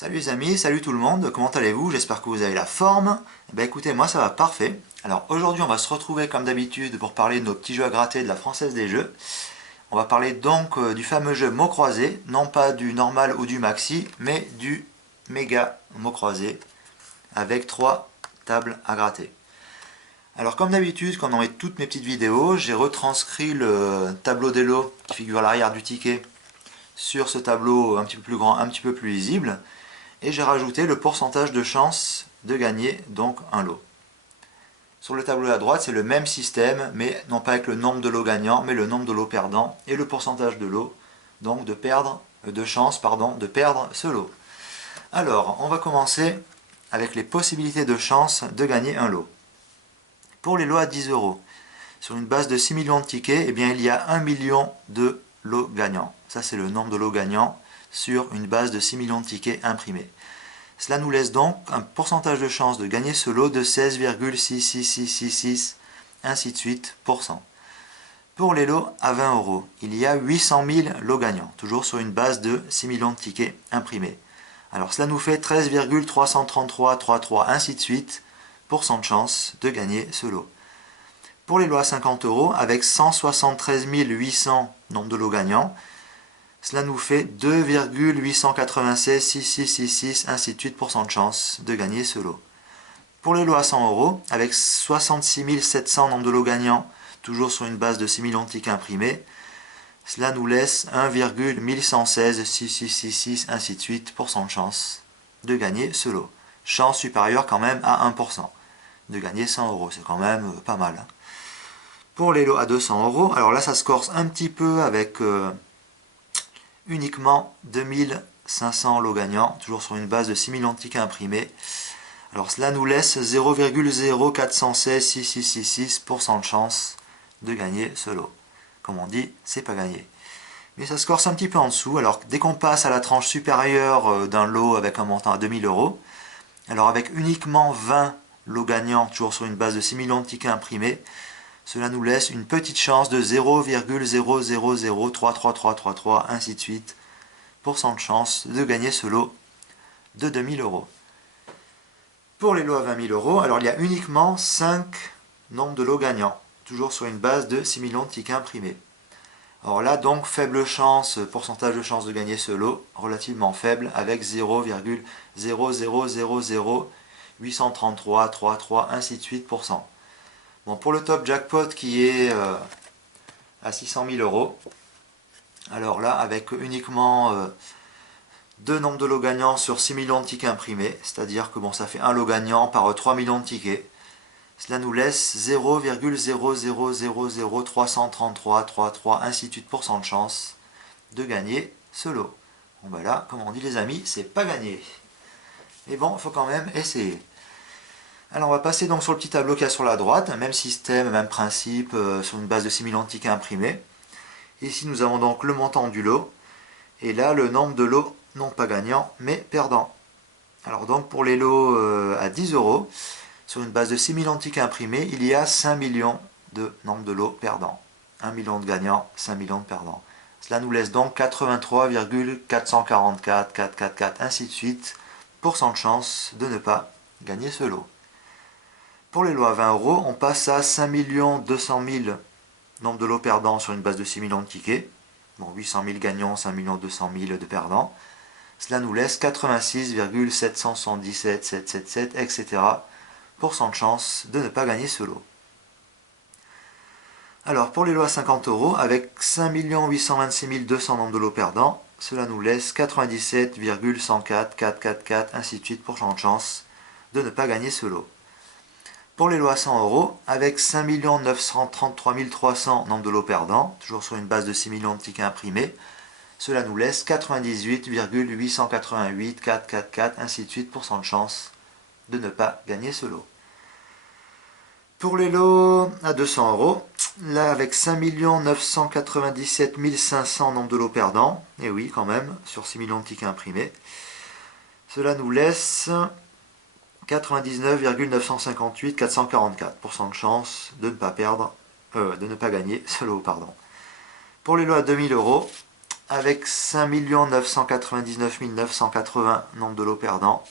Salut les amis, salut tout le monde, comment allez-vous? J'espère que vous avez la forme. Écoutez, moi ça va parfait. Alors aujourd'hui on va se retrouver comme d'habitude pour parler de nos petits jeux à gratter de la Française des Jeux. On va parler donc du fameux jeu mots croisés, non pas du normal ou du maxi, mais du méga mots croisés avec 3 tables à gratter. Alors comme d'habitude, quand on met toutes mes petites vidéos, j'ai retranscrit le tableau des lots qui figure à l'arrière du ticket sur ce tableau un petit peu plus grand, un petit peu plus lisible. Et j'ai rajouté le pourcentage de chance de gagner donc un lot. Sur le tableau à droite, c'est le même système, mais non pas avec le nombre de lots gagnants, mais le nombre de lots perdants et le pourcentage de lots, donc de chance de perdre ce lot. Alors, on va commencer avec les possibilités de chance de gagner un lot. Pour les lots à 10 euros, sur une base de 6 millions de tickets, eh bien, il y a 1 million de lots gagnants. Ça, c'est le nombre de lots gagnants sur une base de 6 millions de tickets imprimés. Cela nous laisse donc un pourcentage de chance de gagner ce lot de 16,66666, ainsi de suite, %. Pour les lots à 20 euros, il y a 800 000 lots gagnants, toujours sur une base de 6 millions de tickets imprimés. Alors cela nous fait 13,33333, ainsi de suite, % de chance de gagner ce lot. Pour les lots à 50 euros, avec 173 800 nombre de lots gagnants, cela nous fait 2,896 6666, ainsi de suite, % de chance de gagner ce lot. Pour les lots à 100 euros, avec 66 700 nombre de lots gagnants, toujours sur une base de 6 millions de tickets imprimés, cela nous laisse 1,1116 6666, ainsi de suite, % de chance de gagner ce lot. Chance supérieure quand même à 1% de gagner 100 euros, c'est quand même pas mal. Pour les lots à 200 euros, alors là ça se corse un petit peu avec uniquement 2500 lots gagnants, toujours sur une base de 6 millions de tickets imprimés. Alors cela nous laisse 0,0416 6666, % de chance de gagner ce lot. Comme on dit, c'est pas gagné. Mais ça se corse un petit peu en dessous. Alors dès qu'on passe à la tranche supérieure d'un lot avec un montant à 2000 euros, alors avec uniquement 20 lots gagnants, toujours sur une base de 6 millions de tickets imprimés, cela nous laisse une petite chance de 0,00033333, ainsi de suite, % de chance de gagner ce lot de 2000 euros. Pour les lots à 20 000 euros, alors il y a uniquement 5 nombres de lots gagnants, toujours sur une base de 6 millions de tickets imprimés. Alors là, donc, faible chance, pourcentage de chance de gagner ce lot, relativement faible, avec 0,000083333, ainsi de suite, %. Bon, pour le top jackpot qui est à 600 000 euros, alors là, avec uniquement 2 nombres de lots gagnants sur 6 millions de tickets imprimés, c'est-à-dire que bon, ça fait un lot gagnant par 3 millions de tickets, cela nous laisse 0,0000333, ainsi de suite, % de chance de gagner ce lot. Bon ben là, comme on dit les amis, c'est pas gagné. Mais bon, il faut quand même essayer. Alors on va passer donc sur le petit tableau qu'il y a sur la droite, même système, même principe, sur une base de 6 millions de tickets imprimés. Ici nous avons donc le montant du lot, et là le nombre de lots non pas gagnants, mais perdants. Alors donc pour les lots à 10 euros, sur une base de 6 millions de tickets imprimés, il y a 5 millions de nombre de lots perdants. 1 million de gagnants, 5 millions de perdants. Cela nous laisse donc 83,444, ainsi de suite, % de chance de ne pas gagner ce lot. Pour les lots à 20 euros, on passe à 5 200 000 nombre de lots perdants sur une base de 6 millions de tickets. Bon, 800 000 gagnants, 5 200 000 de perdants. Cela nous laisse 86,777, 777, etc. % de chance de ne pas gagner ce lot. Alors pour les lots à 50 euros, avec 5 826 200 nombres de lots perdants, cela nous laisse 97,104, ainsi de suite, % de chance de ne pas gagner ce lot. Pour les lots à 100 euros, avec 5 933 300 nombres de lots perdants, toujours sur une base de 6 millions de tickets imprimés, cela nous laisse 98,888, ainsi de suite, % de chance de ne pas gagner ce lot. Pour les lots à 200 euros, là avec 5 997 500 nombre de lots perdants, et oui quand même, sur 6 millions de tickets imprimés, cela nous laisse 99,958 444, % de chance de ne pas gagner ce lot, pardon. Pour les lots à 2000 euros, avec 5 999 980 nombre de lots perdants.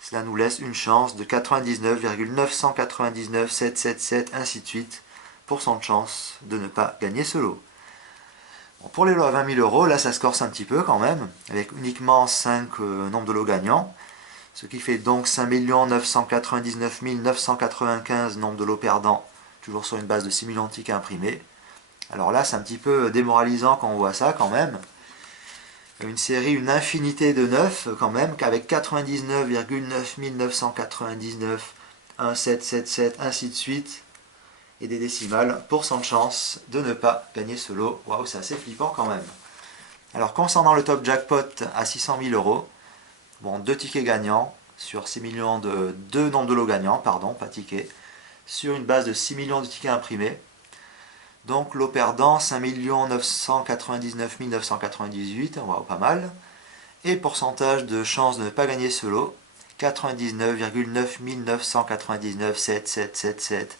Cela nous laisse une chance de 99,999 777 ainsi de suite % de chance de ne pas gagner ce lot. Bon, pour les lots à 20 000 euros, là ça se corse un petit peu quand même, avec uniquement 5 nombres de lots gagnants, ce qui fait donc 5 999 995 nombres de lots perdants, toujours sur une base de 6 millions de tickets imprimés. Alors là c'est un petit peu démoralisant quand on voit ça quand même. Une série, une infinité de 9 quand même, qu'avec 99,9 999, 1777, ainsi de suite, et des décimales, % de chance de ne pas gagner ce lot. Waouh, c'est assez flippant quand même. Alors concernant le top jackpot à 600 000 euros, bon, 2 tickets gagnants sur 6 millions de 2 nombres de lots gagnants, pardon, pas tickets, sur une base de 6 millions de tickets imprimés. Donc lot perdant 5 999 998, waouh, pas mal. Et pourcentage de chance de ne pas gagner ce lot, 99,9 999 7777,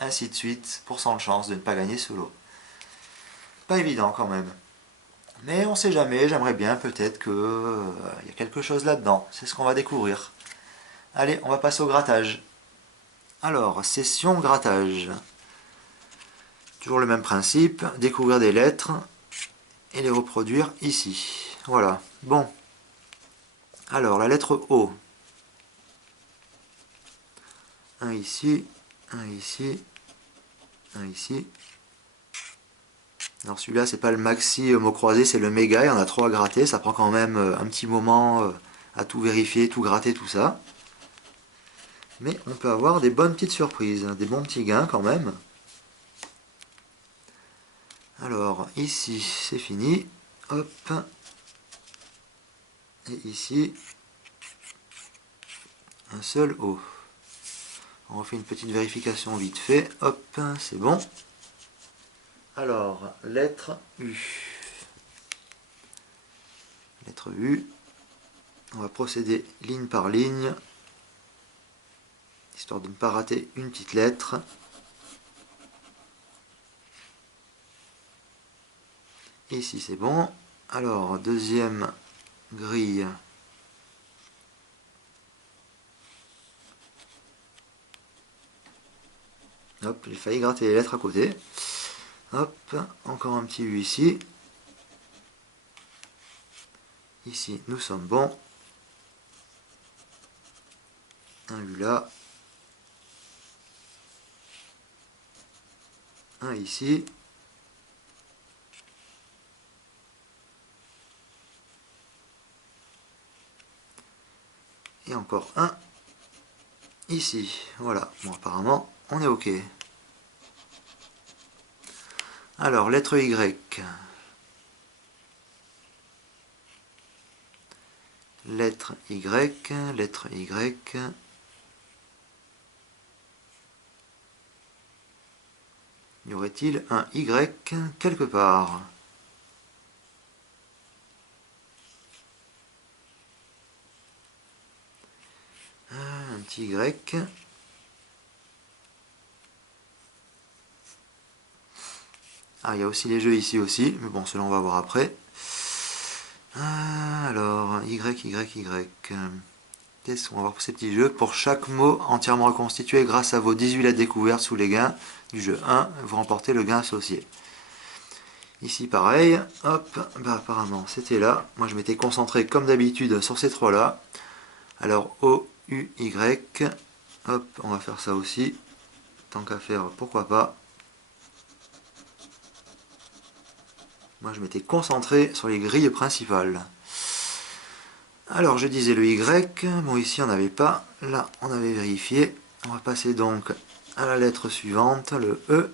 ainsi de suite, % de chance de ne pas gagner ce lot. Pas évident quand même. Mais on sait jamais, j'aimerais bien peut-être qu'il y a quelque chose là-dedans. C'est ce qu'on va découvrir. Allez, on va passer au grattage. Alors, session grattage. Toujours le même principe, découvrir des lettres et les reproduire ici. Voilà. Bon. Alors, la lettre O. Un ici, un ici, un ici. Alors celui-là, c'est pas le maxi mot croisé, c'est le méga, il y en a 3 à gratter, ça prend quand même un petit moment à tout vérifier, tout gratter, tout ça. Mais on peut avoir des bonnes petites surprises, des bons petits gains quand même. Alors, ici, c'est fini. Hop. Et ici, un seul O. On refait une petite vérification vite fait. Hop, c'est bon. Alors, lettre U. Lettre U. On va procéder ligne par ligne, histoire de ne pas rater une petite lettre. Ici, c'est bon. Alors, deuxième grille. Hop, j'ai failli gratter les lettres à côté. Hop, encore un petit U ici. Ici, nous sommes bons. Un U là. Un ici. Et encore un ici. Voilà, bon apparemment, on est OK. Alors, lettre Y. Lettre Y, lettre Y. Y aurait-il un Y quelque part? Un petit Y. Ah, il y a aussi les jeux ici aussi, mais bon, cela on va voir après. Alors, Y, Y, Y. On va voir pour ces petits jeux. Pour chaque mot entièrement reconstitué grâce à vos 18 lettres découvertes sous les gains du jeu 1, vous remportez le gain associé. Ici pareil, hop, bah apparemment c'était là. Moi je m'étais concentré comme d'habitude sur ces trois là. Alors O, U, Y, hop, on va faire ça aussi. Tant qu'à faire, pourquoi pas. Moi je m'étais concentré sur les grilles principales. Alors je disais le Y, bon ici on n'avait pas, là on avait vérifié. On va passer donc à la lettre suivante, le E.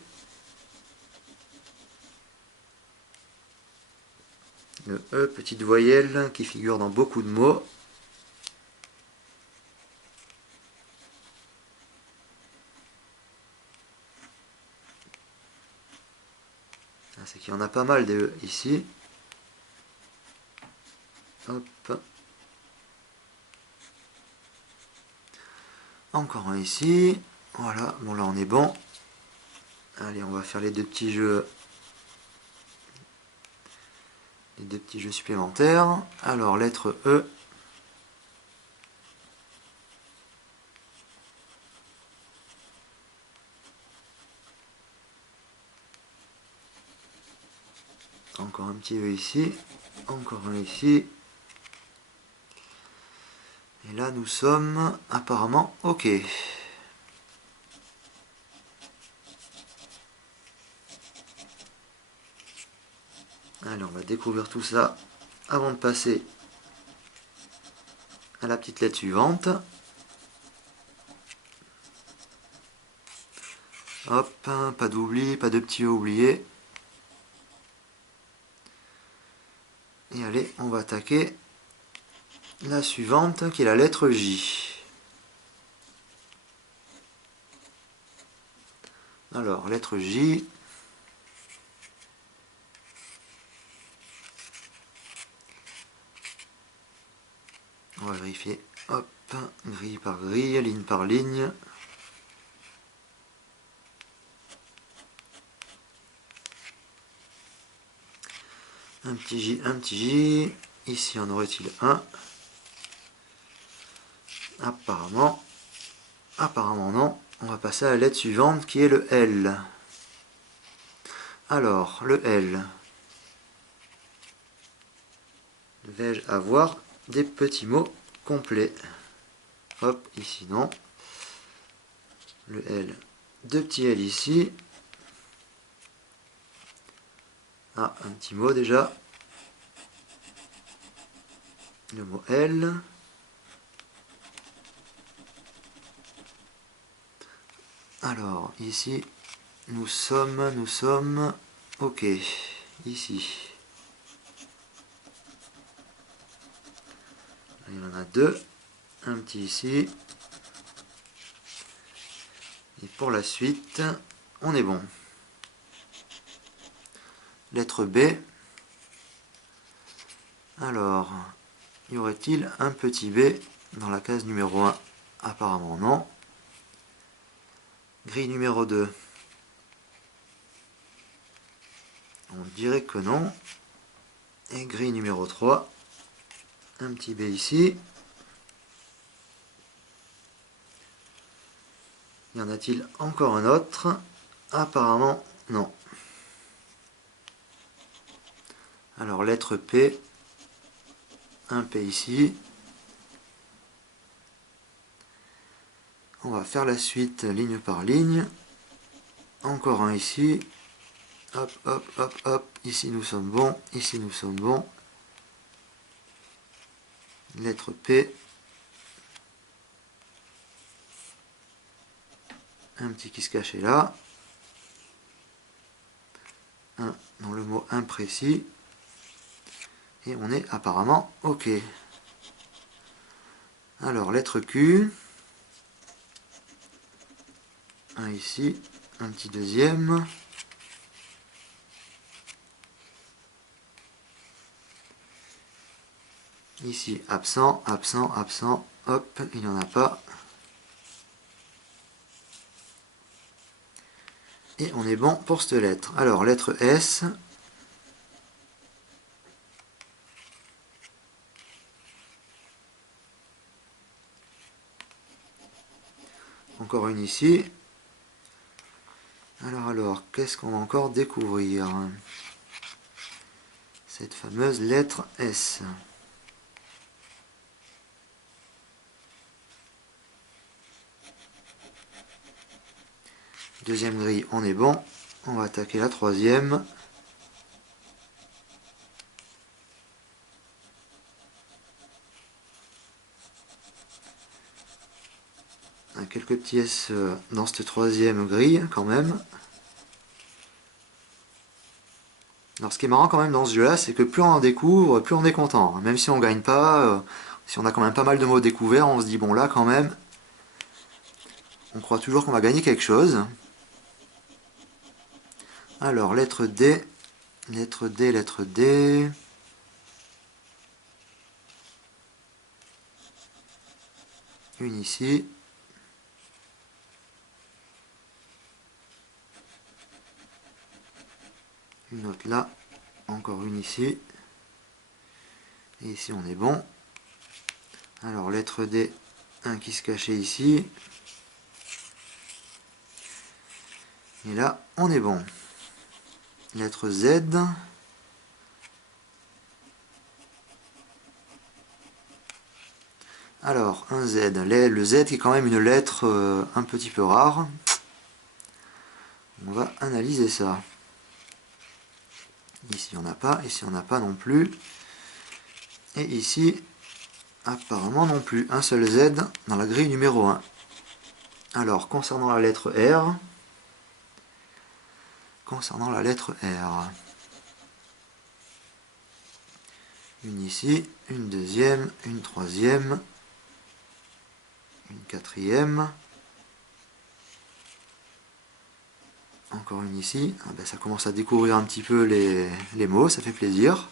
Le E, petite voyelle qui figure dans beaucoup de mots. C'est qu'il y en a pas mal des E ici. Hop. Encore un ici. Voilà, bon là on est bon. Allez, on va faire les deux petits jeux. Et deux petits jeux supplémentaires. Alors, lettre E. Encore un petit E ici. Encore un ici. Et là, nous sommes apparemment OK. Allez, on va découvrir tout ça avant de passer à la petite lettre suivante. Hop, pas d'oubli, pas de petit oublié. Et allez, on va attaquer la suivante qui est la lettre J. Alors, lettre J. On va vérifier. Hop, grille par grille, ligne par ligne. Un petit J, un petit J. Ici, en aurait-il un? Apparemment non. On va passer à la lettre suivante qui est le L. Alors, le L. Vais-je avoir des petits mots complets? Hop, ici non. Le L. Deux petits L ici. Ah, un petit mot déjà. Le mot L. Alors, ici, nous sommes, OK, ici. Il y en a deux, un petit ici. Et pour la suite, on est bon. Lettre B. Alors, y aurait-il un petit B dans la case numéro 1? Apparemment non. Grille numéro 2. On dirait que non. Et grille numéro 3. Un petit B ici. Y en a-t-il encore un autre? Apparemment non. Alors lettre P. Un P ici. On va faire la suite ligne par ligne. Encore un ici. Hop, hop, hop, hop. Ici nous sommes bons. Ici nous sommes bons. Lettre P. Un petit qui se cachait là. Un dans le mot imprécis. Et on est apparemment OK. Alors, lettre Q. Un ici. Un petit deuxième. Ici, absent, absent, absent. Hop, il n'y en a pas. Et on est bon pour cette lettre. Alors, lettre S. Encore une ici. Alors, qu'est-ce qu'on va encore découvrir? Cette fameuse lettre S. Deuxième grille, on est bon. On va attaquer la troisième. On a quelques petits S dans cette troisième grille quand même. Alors ce qui est marrant quand même dans ce jeu là, c'est que plus on en découvre, plus on est content. Même si on gagne pas, si on a quand même pas mal de mots découverts, on se dit bon là quand même, on croit toujours qu'on va gagner quelque chose. Alors lettre D, lettre D, lettre D. Une ici. Une autre là. Encore une ici. Et ici on est bon. Alors lettre D, un qui se cachait ici. Et là on est bon. Lettre Z. Alors un Z, le Z qui est quand même une lettre un petit peu rare. On va analyser ça. Ici on n'a pas, ici on n'a pas non plus. Et ici, apparemment non plus. Un seul Z dans la grille numéro 1. Alors, concernant la lettre R, une ici, une deuxième, une troisième, une quatrième, encore une ici. Ah ben, ça commence à découvrir un petit peu les mots, ça fait plaisir.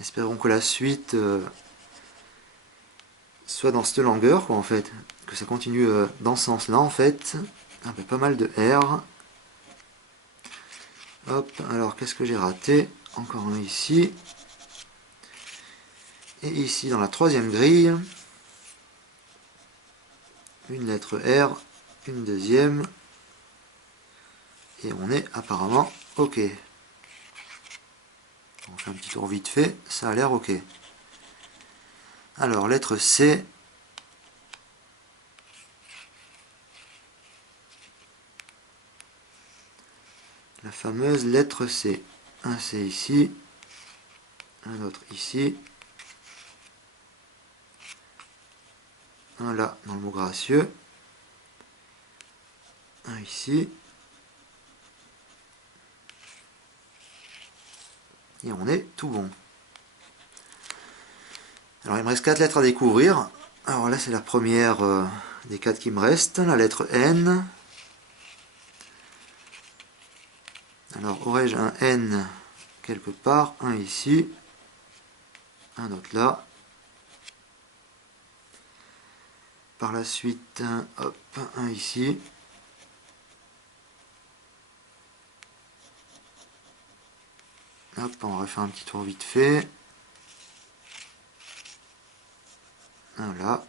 Espérons que la suite soit dans cette longueur, quoi, en fait. Que ça continue dans ce sens-là, en fait. Ah ben, pas mal de R. Hop, alors qu'est-ce que j'ai raté? Encore un ici. Et ici, dans la troisième grille, une lettre R, une deuxième. Et on est apparemment OK. On fait un petit tour vite fait, ça a l'air OK. Alors, lettre C. La fameuse lettre C. Un C ici, un autre ici, un là dans le mot gracieux, un ici, et on est tout bon. Alors il me reste 4 lettres à découvrir. Alors là c'est la première des 4 qui me restent, la lettre N. Alors aurais-je un N quelque part? Un ici, un autre là. Par la suite, hop, un ici. Hop, on va refaire un petit tour vite fait. Un là.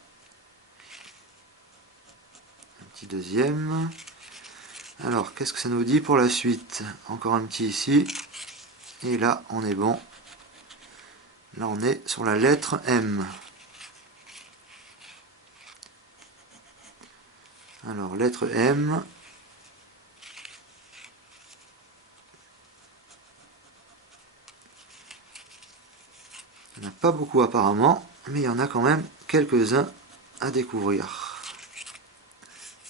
Un petit deuxième. Alors, qu'est-ce que ça nous dit pour la suite? Encore un petit ici. Et là, on est bon. Là, on est sur la lettre M. Alors, lettre M. Il n'y en a pas beaucoup apparemment, mais il y en a quand même quelques-uns à découvrir.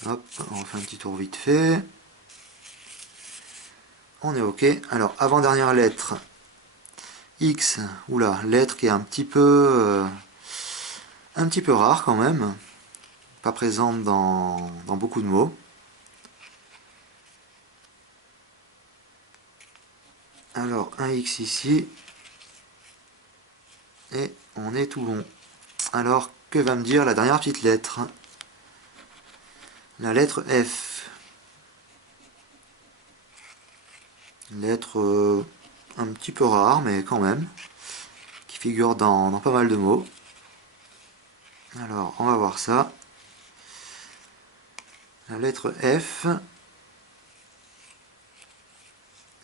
Hop, on refait un petit tour vite fait. On est OK. Alors, avant-dernière lettre. X, oula, lettre qui est un petit peu rare quand même. Pas présente dans beaucoup de mots. Alors, un X ici. Et on est tout bon. Alors, que va me dire la dernière petite lettre? La lettre F. Une lettre un petit peu rare, mais quand même, qui figure dans pas mal de mots. Alors, on va voir ça. La lettre F.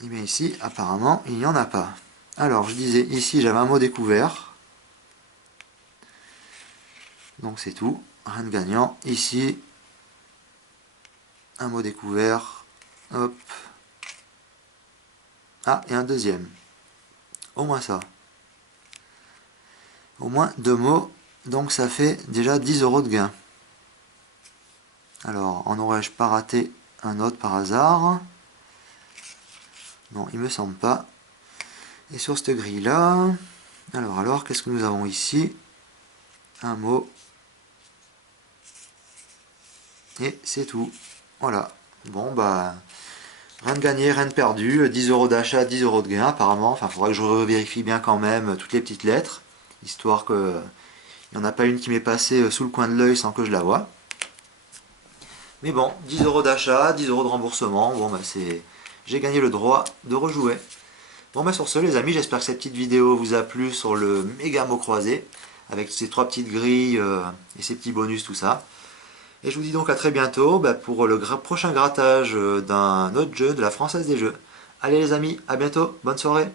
Et bien ici, apparemment, il n'y en a pas. Alors, je disais, ici, j'avais un mot découvert. Donc c'est tout, rien de gagnant. Ici, un mot découvert. Hop. Ah, et un deuxième. Au moins ça. Au moins 2 mots. Donc ça fait déjà 10 € de gain. Alors, en aurais-je pas raté un autre par hasard? Non, il me semble pas. Et sur cette grille-là, alors, qu'est-ce que nous avons ici? Un mot. Et c'est tout. Voilà. Bon, bah, rien de gagné, rien de perdu. 10 € d'achat, 10 € de gain, apparemment. Enfin, il faudra que je vérifie bien quand même toutes les petites lettres, histoire que il n'y en a pas une qui m'est passée sous le coin de l'œil sans que je la voie. Mais bon, 10 € d'achat, 10 € de remboursement. Bon, bah, j'ai gagné le droit de rejouer. Bon bah sur ce les amis, j'espère que cette petite vidéo vous a plu sur le méga mot croisé, avec ces trois petites grilles et ces petits bonus, tout ça. Et je vous dis donc à très bientôt pour le prochain grattage d'un autre jeu de la Française des Jeux. Allez les amis, à bientôt, bonne soirée.